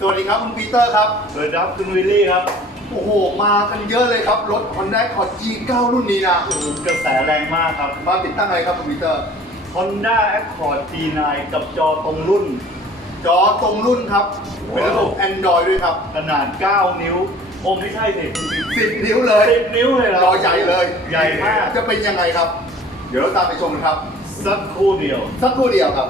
สวัสดีครับคุณปีเตอร์ครับสวัสดีครับคุณวิลลี่ครับ โอ้โห มากันเยอะเลยครับ รถ Honda Accord G9 รุ่นนี้นะกระแสแรงมากครับ มาติดตั้งอะไรครับคุณปีเตอร์ Honda Accord G9 กับจอตรงรุ่น จอตรงรุ่นครับ เป็นระบบ Android ด้วยครับ ขนาด 9 นิ้ว โอ้ไม่ใช่สิ10 นิ้วเลย 10 นิ้วเลยเหรอจอใหญ่เลยใหญ่มาก จะเป็นยังไงครับ เดี๋ยวเราตามไปชมกันครับ สักครู่เดียว สักครู่เดียวครับ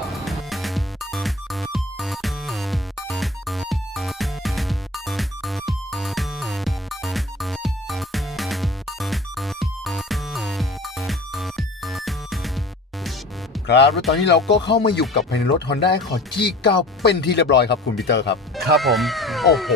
ครับแล้วตอนนี้เราก็เข้ามาอยู่กับภายในรถ Honda Accord G9 เป็นที่เรียบร้อยครับคุณปีเตอร์ครับ ครับผม โอ้โห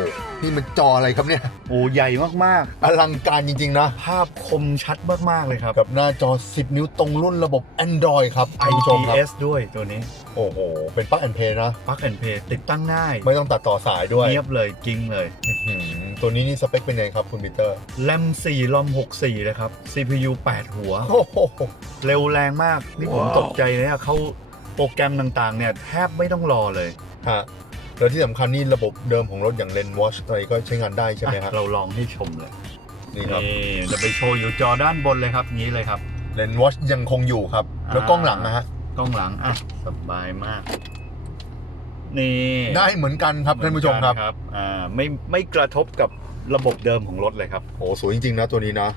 นี่มันจออะไรครับเนี่ย โอ้ใหญ่มากอลังการจริง ๆ นะ ๆ ภาพคมชัดมากๆเลยครับ กับหน้าจอ 10 นิ้วตรงรุ่นระบบ Android ครับคุณผู้ชมครับ IPS ด้วยตัวนี้โอ้โห เป็นปลั๊กแอนเพย์นะ Plug and Play ติดตั้งง่ายไม่ต้องตัดต่อสายด้วย เงียบเลยกิ้งเลย อื้อหือตัวนี้นี่สเปคเป็นไงครับคุณปีเตอร์ แรม4ลอม64เลยครับ CPU 8 หัว โอ้โห เร็วแรงมาก นี่ผมว้าว ตกใจเลยอะเขาโปรแกรมต่างๆ เนี่ย แทบไม่ต้องรอเลย ฮะ แล้วที่สำคัญนี่ระบบเดิมของรถอย่างเลนวอชอะไรก็ใช้งานได้ใช่ไหมอะฮะเราลองให้ชมเลยนี่ครับนี่จะไปโชว์อยู่จอด้านบนเลยครับนี้เลยครับ เลนวอชยังคงอยู่ครับ แล้วกล้องหลังนะฮะ กล้องหลังอะสบายมาก นี่ได้เหมือนกันครับท่านผู้ชมครับครับอ่าไม่ไม่กระทบกับระบบเดิมของรถเลยครับโอ้สวยจริงๆนะตัวนี้นะ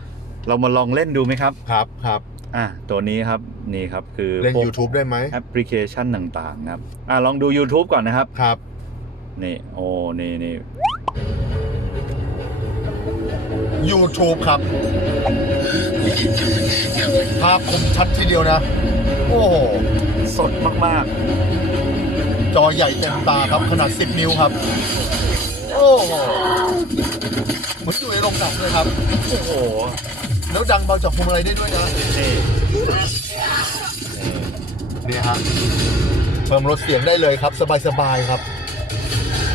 เรามาลองเล่นดูไหมครับ ครับครับอะตัวนี้ครับนี่ครับคือเล่นพวก YouTube ได้ไหมแอปพลิเคชันต่างๆนะครับอะลองดู YouTube ก่อนนะครับครับ นี่โอ้นี่นี่ YouTube ครับ ภาพคมชัดทีเดียวนะ โอ้โห สดมากจอใหญ่เต็มตาครับ ขนาด 10 นิ้วครับ โอ้โหเหมือนอยู่ในโรงหนังเลยครับ ๆ โอ้โหแล้วดังเบาจากพวงมาลัยได้ด้วยนะ นี่นี่ฮะเพิ่มลดเสียงได้เลยครับ สบายๆครับ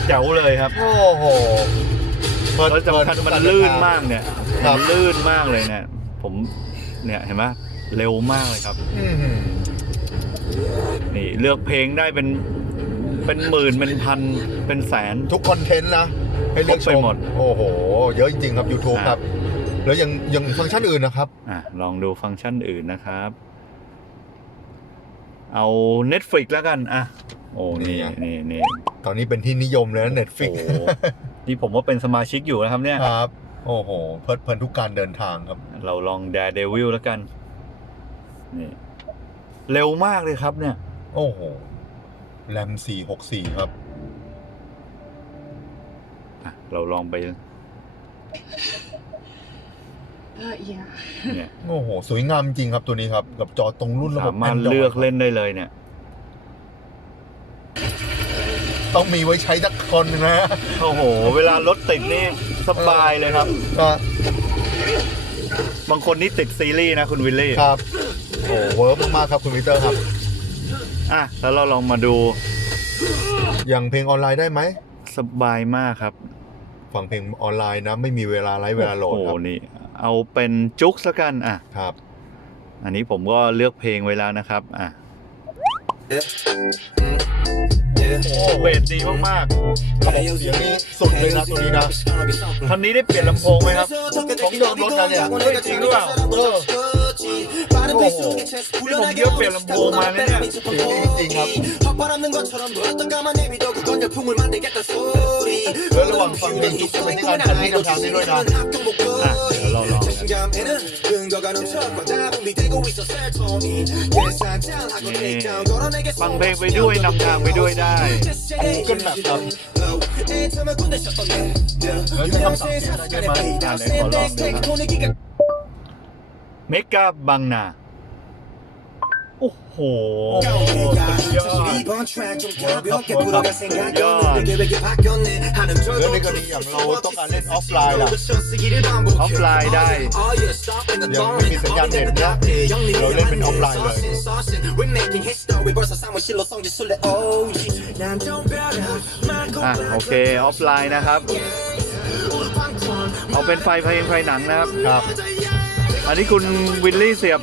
แจ๋วเลยครับโอ้โหเพลินแล้วสำคัญเพลิมันการลื่นเดิทงมากเนี่ยครัมับนลื่นมากเลยเนี่ย ผมเนี่ยเห็นไหมเร็วมากเลยครับอื้อหือนี่เลือกเพลงได้เป็นเป็นหมื่นเป็นพันเป็นแสนทุกคอนเทนต์นะให้เลือกครบชไปมหมดโอ้โห เยอะจริงๆครับ YouTube อ่าครับ แล้วยังยังฟังก์ชันอื่นนะครับอะลองดูฟังก์ชันอื่นนะครับ เอา Netflix แล้วกัน อะ โอ้ นี่นี่ไงนี่นี่ตอนนี้เป็นที่นิยมเลยนะ Netflix โอ้โหนี่ผมว่าเป็นสมาชิกอยู่นะครับเนี่ย ครับ โอ้โห เพลิดเพลินทุกการเดินทางครับ เราลอง Daredevil แล้วกัน นี่ เร็วมากเลยครับเนี่ย โอ้โห แรม464ครับอะเราลองไป Uh, yeah. เนี่ยโอ้โหสวยงามจริงครับตัวนี้ครับ กับจอตรงรุ่นระบบสามารถ Android เลือกเล่นได้เลยเนี่ย ต้องมีไว้ใช้สักคนหนึ่งนะโอ้โห เวลารถติดนี่สบายเลยครับ ก็บางคนนี่ติดซีรีส์นะคุณวิลลี่ ครับ โอ้เวิร์กมากๆครับคุณวิเตอร์ครับ อะ แล้วเราลองมาดู อย่างเพลงออนไลน์ได้ไหม สบายมากครับ ฟังเพลงออนไลน์นะ ไม่มีเวลาไร้เวลาโหลดโอ้ครับ โหนี่ เอาเป็นจุกสักกันอะครับ อันนี้ผมก็เลือกเพลงไว้แล้วนะครับอะโอ้เบสดีมากระบบเสียงนี่สุดเลยนะตัวนี้นะๆคันนี้ได้เปลี่ยนลำโพงไหมครับ ของเดิมรถนะเนี่ยเฮ้ยจริงหรือเปล่าเออโอ้โหนี่ผมเยอะเปลี่ยนลำโพงมาเลยเนี่ยเสียงดีจริงๆครับแล้วระหว่างฟังเพลงจุกจะเป็นการคันที่นำทางได้ด้วยนะ นี่ฟังเพลงไปด้วยนำทางไปด้วยได้ Google Map ครับ แล้วใช้คำสั่งเสียงได้ไหมอะไหนขอลองดูครับ เมกาบางนา โอ้โหแล้วในกรณีอย่างเราต้องการเล่นออฟไลน์ล่ะออฟไลน์ได้ยังไม่มีสัญญาณเน็ตนะเราเล่นเป็นออฟไลน์เลยอะโอเคออฟไลน์นะครับ เอาเป็นไฟเพลงไฟหนังนะครับครับอันนี้คุณวิลลี่เสียบ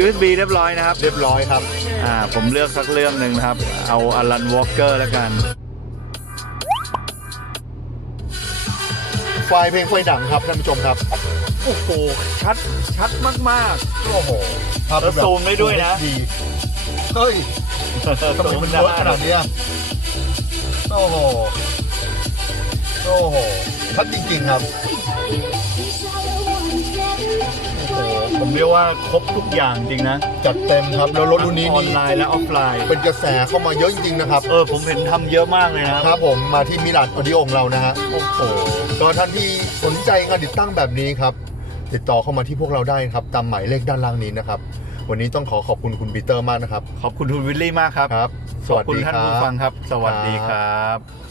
USB เรียบร้อยนะครับ เรียบร้อยครับ อ่า ผมเลือกสักเรื่องหนึ่งนะครับ เอาอลันวอลเกอร์แล้วกัน ไฟล์เพลงไฟดังครับท่านผู้ชมครับ โอ้โห ชัด ชัดมาก โอ้โหภาพแล้วซูมได้ด้วยนะ ดีเฮ้ยๆทำไมมันเวิร์กขนาดเนี้ยโอ้โห โอ้โหชัดจริงๆครับโอ้โห ผมเรียกว่าครบทุกอย่างจริงนะจัดเต็มครับแล้วรถรุ่นนี้ออนนี่ไลน์และออฟไลน์ เป็นกระแสเข้ามาเยอะจริงๆนะครับ เออผมเห็นทำเยอะมากเลยนะครับครับผมมาที่มิลานออดิโอของเรานะฮะโอ้โหก็ท่านที่สนใจงานติดตั้งแบบนี้ครับ ติดต่อเข้ามาที่พวกเราได้ครับตามหมายเลขด้านล่างนี้นะครับวันนี้ต้องขอขอบคุณคุณปีเตอร์มากนะครับ ขอบคุณคุณวิลลี่มากครับครับสขอบวัสคุณดีท่านครัผู้ฟับงครับ สวัสดีครับ